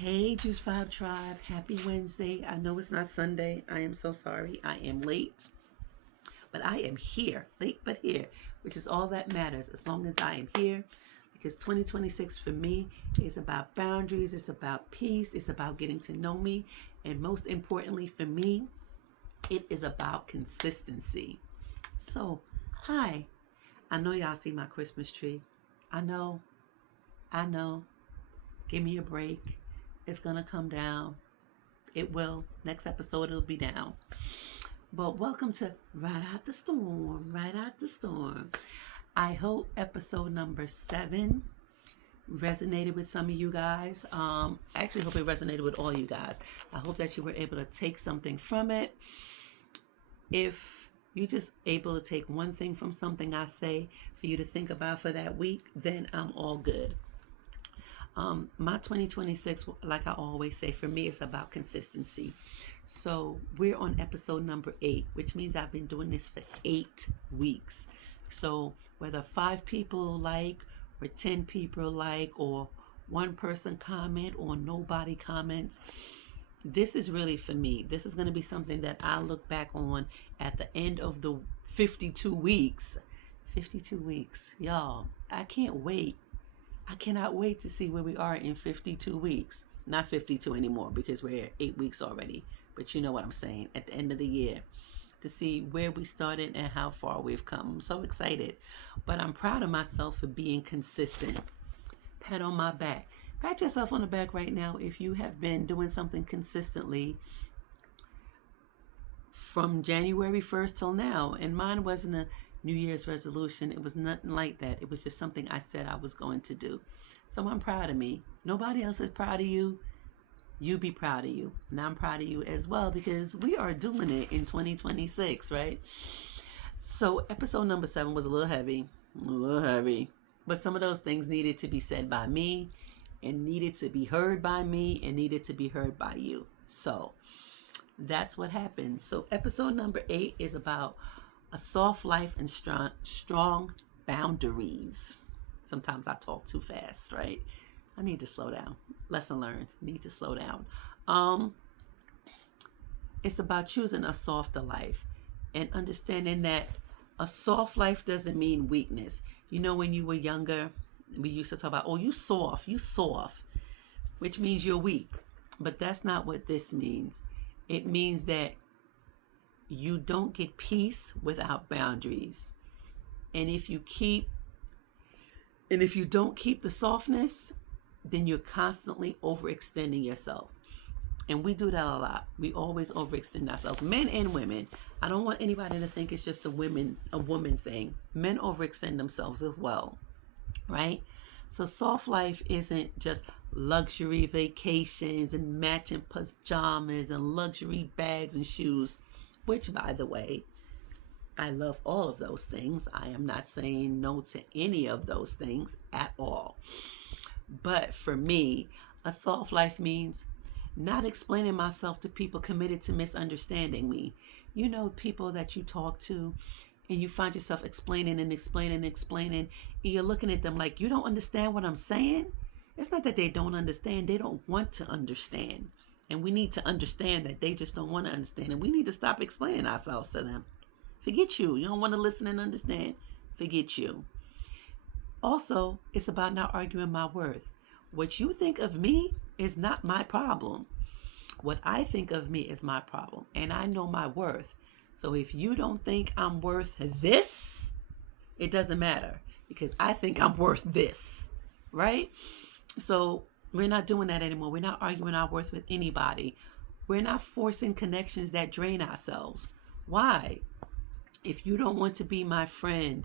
Hey, Juice Vibe Tribe. Happy Wednesday. I know it's not Sunday. I am so sorry. I am late, but I am here. Late, but here, which is all that matters as long as I am here. Because 2026 for me is about boundaries, it's about peace, it's about getting to know me. And most importantly for me, it is about consistency. So, hi. I know y'all see my Christmas tree. I know. I know. Give me a break. It's going to come down. It will. Next episode, it'll be down. But welcome to Right Out the Storm. Right Out the Storm. I hope episode number 7 resonated with some of you guys. I actually hope it resonated with all you guys. I hope that you were able to take something from it. If you're just able to take one thing from something I say for you to think about for that week, then I'm all good. My 2026, like I always say, for me, it's about consistency. So we're on episode number 8, which means I've been doing this for 8 weeks. So whether 5 people like, or 10 people like, or one person comment, or nobody comments, this is really for me. This is going to be something that I look back on at the end of the 52 weeks. 52 weeks. Y'all, I can't wait. I cannot wait to see where we are in 52 weeks. Not 52 anymore because we're at 8 weeks already. But you know what I'm saying. At the end of the year. To see where we started and how far we've come. I'm so excited. But I'm proud of myself for being consistent. Pat on my back. Pat yourself on the back right now if you have been doing something consistently from January 1st till now. And mine wasn't a New Year's resolution. It was nothing like that. It was just something I said I was going to do. So I'm proud of me. Nobody else is proud of you. You be proud of you. And I'm proud of you as well because we are doing it in 2026, right? So episode number 7 was a little heavy. But some of those things needed to be said by me and needed to be heard by me and needed to be heard by you. So that's what happened. So episode number 8 is about a soft life and strong boundaries. Sometimes I talk too fast, right? I need to slow down. Lesson learned. Need to slow down. It's about choosing a softer life and understanding that a soft life doesn't mean weakness. You know, when you were younger, we used to talk about, oh, you soft, which means you're weak. But that's not what this means. It means that you don't get peace without boundaries. And if you don't keep the softness, then you're constantly overextending yourself. And we do that a lot. We always overextend ourselves, men and women. I don't want anybody to think it's just a woman thing. Men overextend themselves as well, right? So soft life isn't just luxury vacations and matching pajamas and luxury bags and shoes, which, by the way, I love all of those things. I am not saying no to any of those things at all. But for me, a soft life means not explaining myself to people committed to misunderstanding me. You know, people that you talk to and you find yourself explaining, and you're looking at them like, you don't understand what I'm saying? It's not that they don't understand. They don't want to understand. And we need to understand that they just don't want to understand. And we need to stop explaining ourselves to them. Forget you. You don't want to listen and understand. Forget you. Also, it's about not arguing my worth. What you think of me is not my problem. What I think of me is my problem. And I know my worth. So if you don't think I'm worth this, it doesn't matter. Because I think I'm worth this. Right? So we're not doing that anymore. We're not arguing our worth with anybody. We're not forcing connections that drain ourselves. Why? If you don't want to be my friend,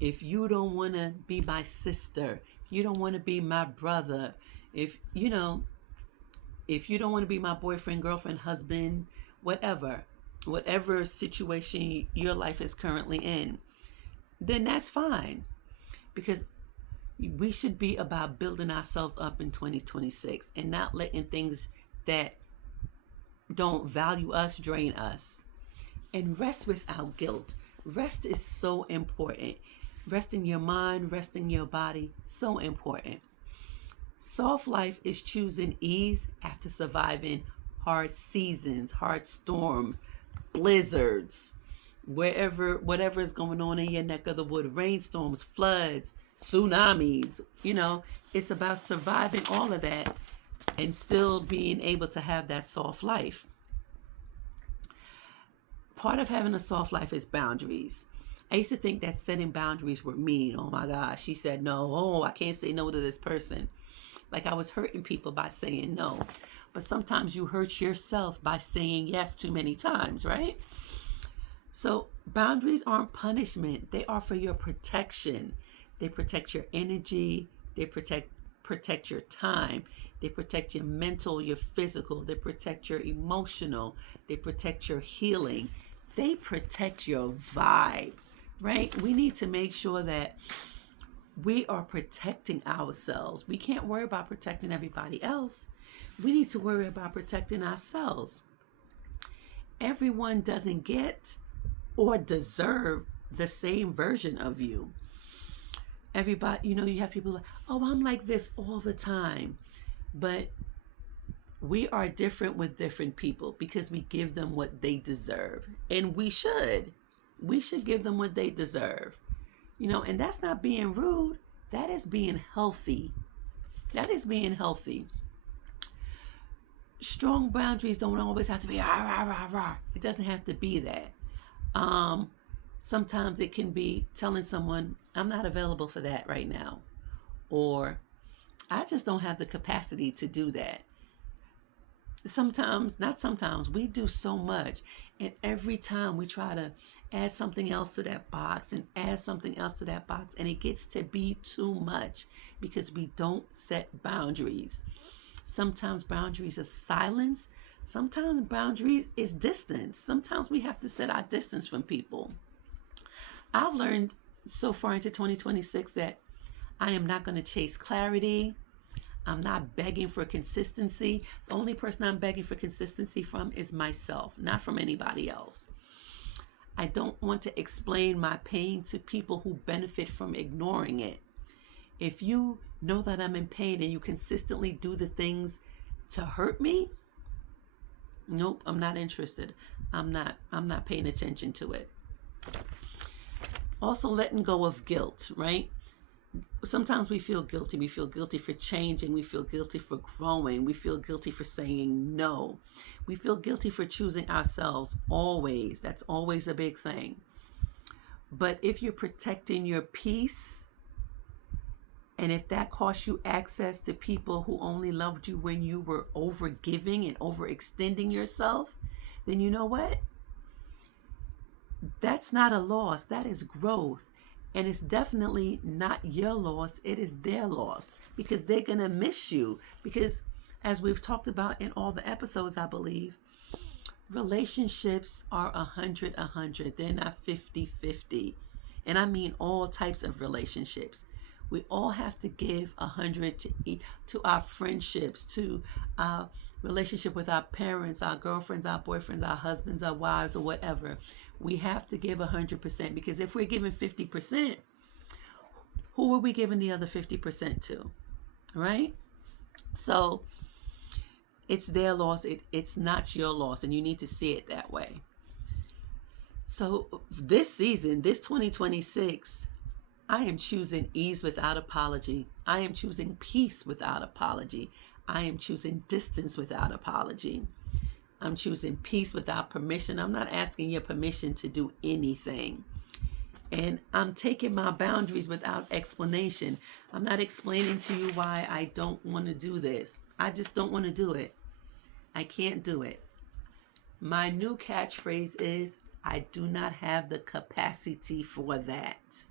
if you don't want to be my sister, if you don't want to be my brother, if you don't want to be my boyfriend, girlfriend, husband, whatever situation your life is currently in, then that's fine. Because we should be about building ourselves up in 2026 and not letting things that don't value us drain us. And rest without guilt. Rest is so important. Rest in your mind, rest in your body, so important. Soft life is choosing ease after surviving hard seasons, hard storms, blizzards, whatever is going on in your neck of the wood, rainstorms, floods, tsunamis. It's about surviving all of that and still being able to have that soft life. Part of having a soft life is boundaries. I used to think that setting boundaries were mean. Oh my gosh, she said no. Oh, I can't say no to this person. Like I was hurting people by saying no. But sometimes you hurt yourself by saying yes too many times, right? So boundaries aren't punishment. They are for your protection. They protect your energy. They protect your time. They protect your mental, your physical. They protect your emotional. They protect your healing. They protect your vibe, right? We need to make sure that we are protecting ourselves. We can't worry about protecting everybody else. We need to worry about protecting ourselves. Everyone doesn't get or deserve the same version of you. Everybody, you have people like, oh, I'm like this all the time. But we are different with different people because we give them what they deserve. And we should. We should give them what they deserve. And that's not being rude. That is being healthy. That is being healthy. Strong boundaries don't always have to be rah, rah, rah, rah. It doesn't have to be that. Sometimes it can be telling someone, I'm not available for that right now. Or I just don't have the capacity to do that. Not sometimes, we do so much. And every time we try to add something else to that box and add something else to that box, and it gets to be too much because we don't set boundaries. Sometimes boundaries are silence. Sometimes boundaries is distance. Sometimes we have to set our distance from people. I've learned so far into 2026 that I am not going to chase clarity. I'm not begging for consistency. The only person I'm begging for consistency from is myself, not from anybody else. I don't want to explain my pain to people who benefit from ignoring it. If you know that I'm in pain and you consistently do the things to hurt me, nope, I'm not interested. I'm not paying attention to it. Also, letting go of guilt, right? Sometimes we feel guilty. We feel guilty for changing. We feel guilty for growing. We feel guilty for saying no. We feel guilty for choosing ourselves always. That's always a big thing. But if you're protecting your peace, and if that costs you access to people who only loved you when you were overgiving and overextending yourself, then you know what? That's not a loss. That is growth. And it's definitely not your loss. It is their loss because they're going to miss you. Because as we've talked about in all the episodes, I believe, relationships are 100-100. They're not 50-50. And I mean all types of relationships. We all have to give 100 to our friendships, to our relationship with our parents, our girlfriends, our boyfriends, our husbands, our wives, or whatever. We have to give 100% because if we're giving 50%, who are we giving the other 50% to? Right? So it's their loss. It's not your loss, and you need to see it that way. So this season, this 2026, I am choosing ease without apology. I am choosing peace without apology. I am choosing distance without apology. I'm choosing peace without permission. I'm not asking your permission to do anything. And I'm taking my boundaries without explanation. I'm not explaining to you why I don't want to do this. I just don't want to do it. I can't do it. My new catchphrase is, I do not have the capacity for that.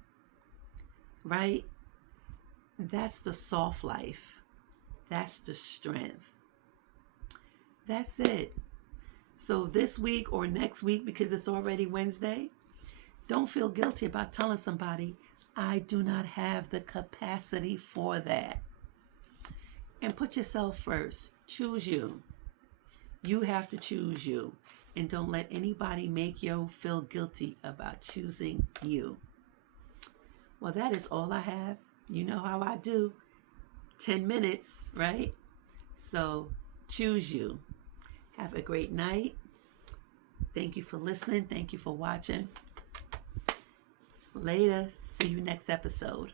Right? That's the soft life. That's the strength. That's it. So this week or next week, because it's already Wednesday, don't feel guilty about telling somebody, I do not have the capacity for that. And put yourself first. Choose you. You have to choose you. And don't let anybody make you feel guilty about choosing you. Well, that is all I have. You know how I do. 10 minutes, right? So choose you. Have a great night. Thank you for listening. Thank you for watching. Later. See you next episode.